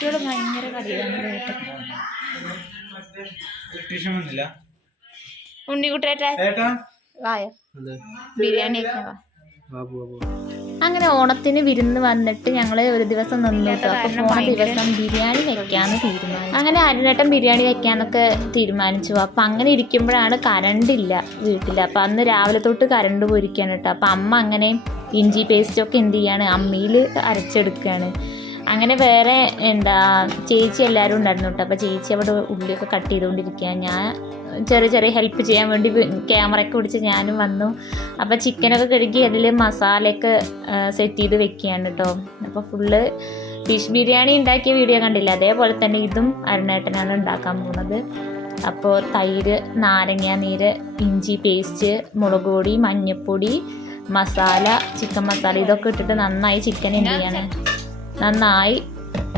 ഇവിടെ ഭയങ്കര കടിയാണ്. ഉണ്ണിക്കുട്ടേട്ടാ വായോ ബിരിയാണി. അങ്ങനെ ഓണത്തിന് വിരുന്ന് വന്നിട്ട് ഞങ്ങൾ ഒരു ദിവസം നിന്നിട്ട് അപ്പോൾ പോണ ദിവസം ബിരിയാണി വെക്കാമെന്ന് തീരുമാനിച്ചു. അങ്ങനെ അരുണേട്ടൻ ബിരിയാണി വെക്കാന്നൊക്കെ തീരുമാനിച്ചു. അപ്പം അങ്ങനെ ഇരിക്കുമ്പോഴാണ് കറണ്ടില്ല വീട്ടിൽ. അപ്പം അന്ന് രാവിലെ തൊട്ട് കറണ്ട് പോയിരിക്കുകയാണ് കേട്ടോ. അപ്പം അമ്മ അങ്ങനെ ഇഞ്ചി പേസ്റ്റൊക്കെ എന്ത് ചെയ്യാണ്, അമ്മിയിൽ അരച്ചെടുക്കുകയാണ്. അങ്ങനെ വേറെ ചേച്ചി എല്ലാവരും ഉണ്ടായിരുന്നു കേട്ടോ. അപ്പോൾ ചേച്ചി അവിടെ ഉള്ളിയൊക്കെ കട്ട് ചെയ്തുകൊണ്ടിരിക്കുക. ഞാൻ ചെറിയ ഹെൽപ്പ് ചെയ്യാൻ വേണ്ടി ക്യാമറയൊക്കെ പിടിച്ച് ഞാനും വന്നു. അപ്പോൾ ചിക്കനൊക്കെ കഴുകി അതിൽ മസാലയൊക്കെ സെറ്റ് ചെയ്ത് വെക്കുകയാണ് കേട്ടോ. അപ്പോൾ ഫുള്ള് ഫിഷ് ബിരിയാണി ഉണ്ടാക്കിയ വീഡിയോ കണ്ടില്ല, അതേപോലെ തന്നെ ഇതും അരുണേട്ടനാണ് ഉണ്ടാക്കാൻ പോകുന്നത്. അപ്പോൾ തൈര്, നാരങ്ങ നീര്, ഇഞ്ചി പേസ്റ്റ്, മുളക് പൊടി, മഞ്ഞൾപ്പൊടി, മസാല, ചിക്കൻ മസാല ഇതൊക്കെ ഇട്ടിട്ട് നന്നായി ചിക്കൻ എന്ത് ചെയ്യാണ്, നന്നായി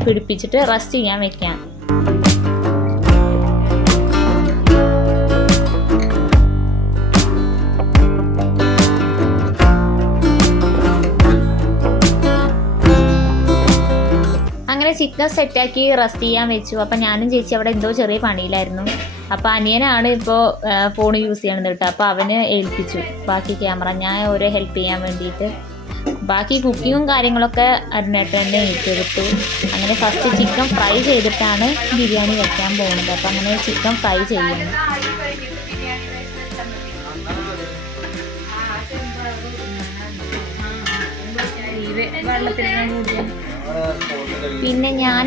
പിടിപ്പിച്ചിട്ട് റെസ്റ്റ് ചെയ്യാൻ വെക്കാം. അങ്ങനെ ചിക്കൻ സെറ്റാക്കി റെസ്റ്റ് ചെയ്യാൻ വെച്ചു. അപ്പം ഞാനും ചേച്ചി അവിടെ എന്തോ ചെറിയ പണിയിലായിരുന്നു. അപ്പോൾ അനിയനാണ് ഇപ്പോൾ ഫോൺ യൂസ് ചെയ്യണത് കേട്ടോ. അപ്പോൾ അവന് ഏൽപ്പിച്ചു ബാക്കി ക്യാമറ, ഞാൻ ഓരോ ഹെൽപ്പ് ചെയ്യാൻ വേണ്ടിയിട്ട്. ബാക്കി കുക്കിങ്ങും കാര്യങ്ങളൊക്കെ അരുണേട്ടൻ തന്നെ ഏറ്റെടുത്തു. അങ്ങനെ ഫസ്റ്റ് ചിക്കൻ ഫ്രൈ ചെയ്തിട്ടാണ് ബിരിയാണി വെക്കാൻ പോകുന്നത്. അപ്പം അങ്ങനെ ചിക്കൻ ഫ്രൈ ചെയ്യണം. പിന്നെ ഞാൻ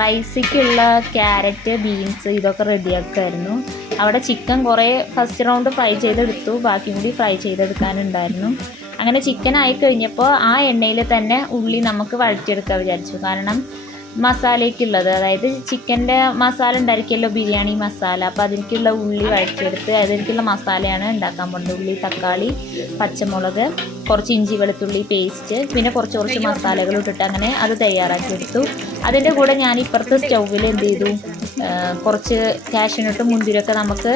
റൈസിക്കുള്ള ക്യാരറ്റ്, ബീൻസ് ഇതൊക്കെ റെഡിയാക്കുമായിരുന്നു. അവിടെ ചിക്കൻ കുറേ ഫസ്റ്റ് റൗണ്ട് ഫ്രൈ ചെയ്തെടുത്തു, ബാക്കി കൂടി ഫ്രൈ ചെയ്തെടുക്കാനുണ്ടായിരുന്നു. അങ്ങനെ ചിക്കൻ ആയി കഴിഞ്ഞപ്പോൾ ആ എണ്ണയിൽ തന്നെ ഉള്ളി നമുക്ക് വഴറ്റിയെടുക്കാൻ വിചാരിച്ചു. കാരണം മസാലയ്ക്കുള്ളത്, അതായത് ചിക്കൻ്റെ മസാല ഉണ്ടായിരിക്കുമല്ലോ, ബിരിയാണി മസാല. അപ്പോൾ അതിലേക്കുള്ള ഉള്ളി വഴറ്റിയെടുത്ത് അതിലേക്കുള്ള മസാലയാണ് ഉണ്ടാക്കാൻ പോകുന്നത്. ഉള്ളി, തക്കാളി, പച്ചമുളക്, കുറച്ച് ഇഞ്ചി വെളുത്തുള്ളി പേസ്റ്റ്, പിന്നെ കുറച്ച് മസാലകൾ ഇട്ടിട്ട് അങ്ങനെ അത് തയ്യാറാക്കിയെടുത്തു. അതിൻ്റെ കൂടെ ഞാൻ ഇപ്പുറത്തെ സ്റ്റൗവിൽ എന്ത് ചെയ്തു, കുറച്ച് കാഷ്യൂനട്ടും മുന്തിരിയൊക്കെ നമുക്ക്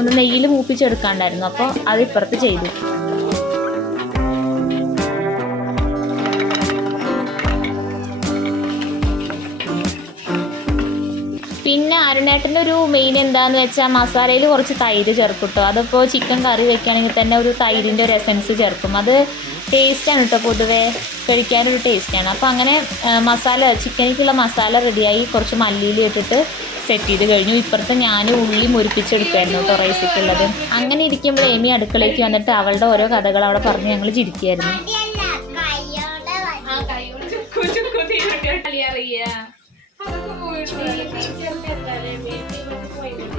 ഒന്ന് നെയ്യിൽ മൂപ്പിച്ചെടുക്കാണ്ടായിരുന്നു. അപ്പോൾ അത് ഇപ്പുറത്ത് ചെയ്തു. പിന്നെ അരുണേട്ടൻ്റെ ഒരു മെയിൻ എന്താണെന്ന് വെച്ചാൽ മസാലയിൽ കുറച്ച് തൈര് ചേർക്കും കേട്ടോ. അതിപ്പോൾ ചിക്കൻ കറി വെക്കുകയാണെങ്കിൽ തന്നെ ഒരു തൈരിൻ്റെ ഒരു എസൻസ് ചേർക്കും. അത് ടേസ്റ്റാണ് കേട്ടോ, പൊതുവേ കഴിക്കാനൊരു ടേസ്റ്റാണ്. അപ്പോൾ അങ്ങനെ ചിക്കനിക്കുള്ള മസാല റെഡിയായി. കുറച്ച് മല്ലിയിൽ ഇട്ടിട്ട് സെറ്റ് ചെയ്ത് കഴിഞ്ഞു. ഇപ്പുറത്തെ ഞാൻ ഉള്ളി മുരിപ്പിച്ചെടുക്കുമായിരുന്നു കേട്ടോ റൈസിക്കുള്ളത്. അങ്ങനെ ഇരിക്കുമ്പോൾ ഏമി അടുക്കളയ്ക്ക് വന്നിട്ട് അവളുടെ ഓരോ കഥകൾ അവിടെ പറഞ്ഞ് ഞങ്ങൾ ചിരിക്കുകയായിരുന്നു.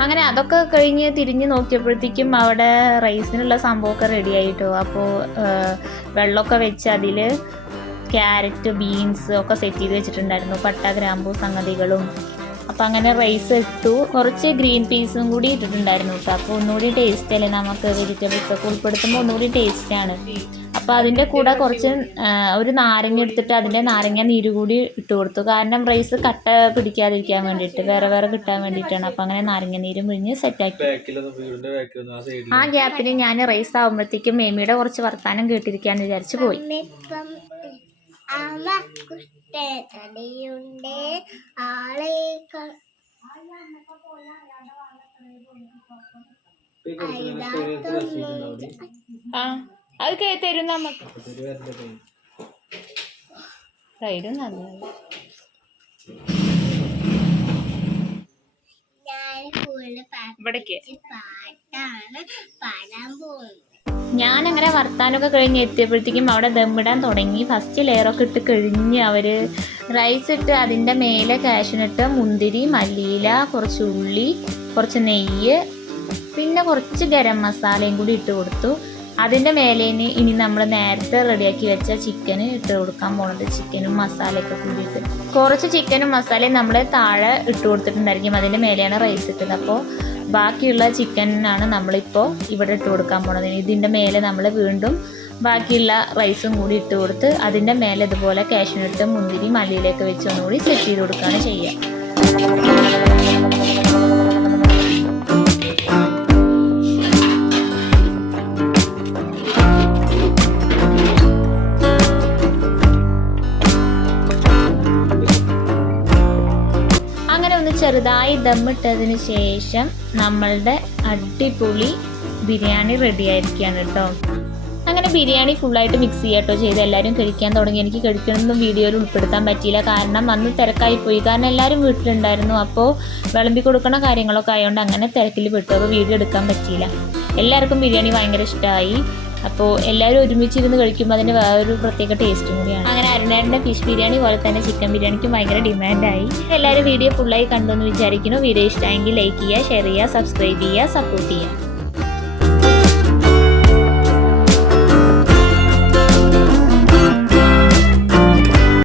അങ്ങനെ അതൊക്കെ കഴിഞ്ഞ് തിരിഞ്ഞ് നോക്കിയപ്പോഴത്തേക്കും അവിടെ റൈസിനുള്ള സംഭവമൊക്കെ റെഡി ആയിട്ടോ. അപ്പോൾ വെള്ളമൊക്കെ വെച്ച് അതിൽ ക്യാരറ്റ്, ബീൻസ് ഒക്കെ സെറ്റ് ചെയ്ത് വെച്ചിട്ടുണ്ടായിരുന്നു, പട്ട, ഗ്രാമ്പൂ സംഗതികളും. അപ്പോൾ അങ്ങനെ റൈസ് ഇട്ടു. കുറച്ച് ഗ്രീൻ പീസും കൂടി ഇട്ടിട്ടുണ്ടായിരുന്നു കേട്ടോ. അപ്പോൾ ഒന്നുകൂടി ടേസ്റ്റ് അല്ലേ, നമുക്ക് വെജിറ്റബിൾസ് ഒക്കെ ഉൾപ്പെടുത്തുമ്പോൾ ഒന്നുകൂടി ടേസ്റ്റാണ്. അപ്പോൾ അതിൻ്റെ കൂടെ കുറച്ച് ഒരു നാരങ്ങ എടുത്തിട്ട് അതിൻ്റെ നാരങ്ങ നീര് കൂടി ഇട്ട് കൊടുത്തു. കാരണം റൈസ് കട്ട പിടിക്കാതിരിക്കാൻ വേണ്ടിയിട്ട്, വേറെ കിട്ടാൻ വേണ്ടിയിട്ടാണ്. അപ്പോൾ അങ്ങനെ നാരങ്ങ നീരും പിഴിഞ്ഞ് സെറ്റാക്കി. ആ ഗ്യാപ്പിൽ ഞാൻ റൈസ് ആകുമ്പോഴത്തേക്കും മേമിയുടെ കുറച്ച് വർത്താനം കേട്ടിരിക്കാന്ന് വിചാരിച്ച് പോയി. അത് തരും നമുക്ക് തരും നന്നായി. ഞാനങ്ങനെ വർത്താനമൊക്കെ കഴിഞ്ഞ് എത്തിയപ്പോഴത്തേക്കും അവിടെ ദമ്മിടാൻ തുടങ്ങി. ഫസ്റ്റ് ലെയറൊക്കെ ഇട്ട് കഴിഞ്ഞ് അവർ റൈസ് ഇട്ട് അതിൻ്റെ മേലെ കാഷ്യൂനട്ട്, മുന്തിരി, മല്ലിയില, കുറച്ച് ഉള്ളി, കുറച്ച് നെയ്യ്, പിന്നെ കുറച്ച് ഗരം മസാലയും കൂടി ഇട്ട് കൊടുത്തു. അതിൻ്റെ മേലേന് ഇനി നമ്മൾ നേരത്തെ റെഡിയാക്കി വെച്ച ചിക്കന് ഇട്ട് കൊടുക്കാൻ പോണത്. ചിക്കനും മസാലയൊക്കെ കൂടിയിട്ട് കുറച്ച് ചിക്കനും മസാലയും നമ്മൾ താഴെ ഇട്ട് കൊടുത്തിട്ടുണ്ടായിരിക്കും. അതിൻ്റെ മേലെയാണ് റൈസ് ഇട്ടത്. അപ്പോൾ ബാക്കിയുള്ള ചിക്കനാണ് നമ്മളിപ്പോൾ ഇവിടെ ഇട്ട് കൊടുക്കാൻ പോണത്. ഇതിൻ്റെ മേലെ നമ്മൾ വീണ്ടും ബാക്കിയുള്ള റൈസും കൂടി ഇട്ട് കൊടുത്ത് അതിൻ്റെ മേലെ ഇതുപോലെ കാഷ്യൂനട്ട്, മുന്തിരി, മല്ലിയിലൊക്കെ വെച്ച് ഒന്നുകൂടി സെറ്റ് ചെയ്ത് കൊടുക്കുകയാണ് ചെയ്യുക. ചെറുതായി ദമ്മിട്ടതിന് ശേഷം നമ്മളുടെ അടിപൊളി ബിരിയാണി റെഡി ആയിരിക്കുകയാണ് കേട്ടോ. അങ്ങനെ ബിരിയാണി ഫുള്ളായിട്ട് മിക്സ് ചെയ്യാട്ടോ ചെയ്ത് എല്ലാവരും കഴിക്കാൻ തുടങ്ങി. എനിക്ക് കഴിക്കണമെന്നും വീഡിയോയിൽ ഉൾപ്പെടുത്താൻ പറ്റിയില്ല, കാരണം അന്ന് തിരക്കായി പോയി. കാരണം എല്ലാവരും വീട്ടിലുണ്ടായിരുന്നു. അപ്പോൾ വിളമ്പി കൊടുക്കണ കാര്യങ്ങളൊക്കെ ആയതുകൊണ്ട് അങ്ങനെ തിരക്കിൽ പെട്ടു. അപ്പോൾ വീഡിയോ എടുക്കാൻ പറ്റിയില്ല. എല്ലാവർക്കും ബിരിയാണി ഭയങ്കര ഇഷ്ടമായി. അപ്പോൾ എല്ലാവരും ഒരുമിച്ചിരുന്ന് കഴിക്കുമ്പോൾ അതിൻ്റെ വേറൊരു പ്രത്യേക ടേസ്റ്റും കൂടിയാണ്. അങ്ങനെ അരുണേട്ടൻ്റെ ഫിഷ് ബിരിയാണി പോലെ തന്നെ ചിക്കൻ ബിരിയാണിക്കും ഭയങ്കര ഡിമാൻഡായി. എല്ലാവരും വീഡിയോ ഫുള്ളായി കണ്ടു എന്ന് വിചാരിക്കുന്നു. വീഡിയോ ഇഷ്ടമെങ്കിൽ ലൈക്ക് ചെയ്യുക, ഷെയർ ചെയ്യുക, സബ്സ്ക്രൈബ് ചെയ്യുക, സപ്പോർട്ട് ചെയ്യുക.